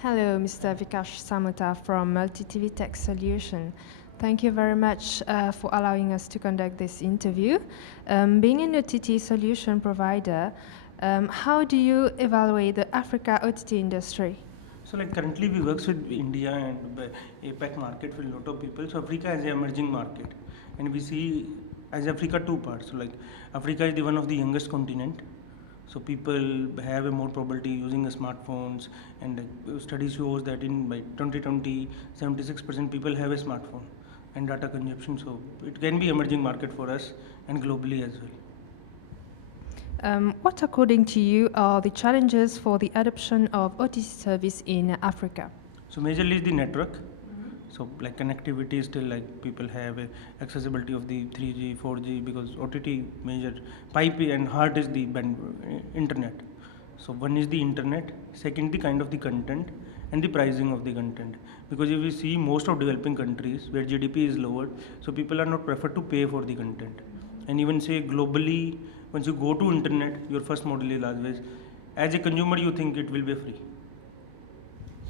Hello, Mr. Vikash Samota from Multi-TV Tech Solution. Thank you very much for allowing us to conduct this interview. Being an OTT solution provider, how do you evaluate the Africa OTT industry? So like currently we works with India and APAC market with a lot of people. So Africa is an emerging market, and we see as Africa two parts. So like Africa is the one of the youngest continent. So people have a more probability using a smartphones, and study shows that in by 2020, 76% people have a smartphone and data consumption. So it can be emerging market for us and globally as well. What, according to you, are the challenges for the adoption of OTT service in Africa? So majorly is the network. So like connectivity is still like people have a accessibility of the 3G, 4G because OTT major pipe and heart is the internet. So one is the internet, second the kind of the content and the pricing of the content. Because if we see most of developing countries where GDP is lower, so people are not prefer to pay for the content. And even say globally, once you go to internet, your first model is always as a consumer you think it will be free.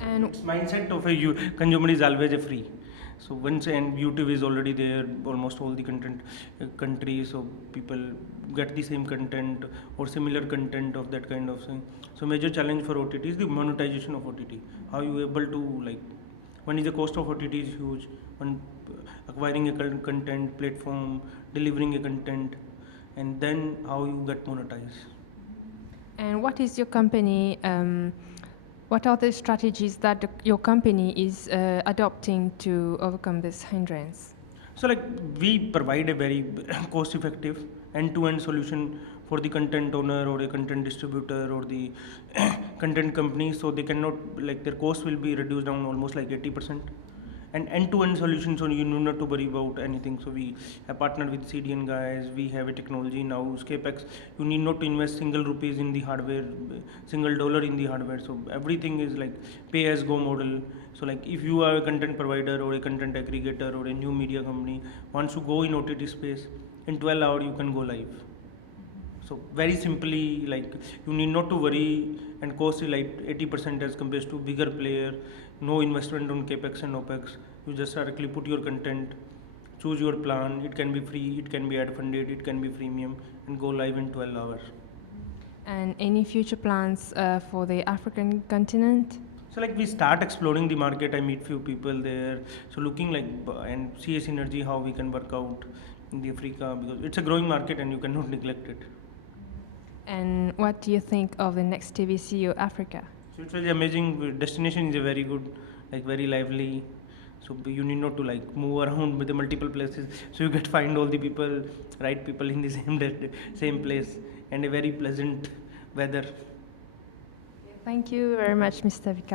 And It's mindset of a consumer is always a free. So once and YouTube is already there, almost all the content countries, so people get the same content or similar content of that kind of thing. So major challenge for OTT is the monetization of OTT. How you able to like, one is the cost of OTT is huge. One acquiring a content platform, delivering a content, and then how you get monetized. And what is your company? What are the strategies that your company is adopting to overcome this hindrance? So like we provide a very cost effective end-to-end solution for the content owner or a content distributor or the content company, so they cannot like their cost will be reduced down almost like 80%, and end-to-end solution, so you do not to worry about anything. So we have partnered with CDN guys, we have a technology now scapex, you need not to invest single rupees in the hardware, single dollar in the hardware, so everything is like pay as go model. So like if you are a content provider or a content aggregator or a new media company wants to go in OTT space, in 12 hours you can go live. So very simply, like you need not to worry and cost is like 80% as compared to bigger player. No investment on capex and opex. You just directly put your content, choose your plan. It can be free, it can be ad funded, it can be freemium, and go live in 12 hours. And any future plans for the African continent? So like we start exploring the market. I meet few people there. So looking like and see a synergy how we can work out in the Africa because it's a growing market and you cannot neglect it. And what do you think of the next TVCO Africa? So it's very amazing. Destination is a very good, like very lively. So you need not to like move around with the multiple places. So you get find all the people, right people in the same place, and a very pleasant weather. Thank you very much, Mr. Vikash.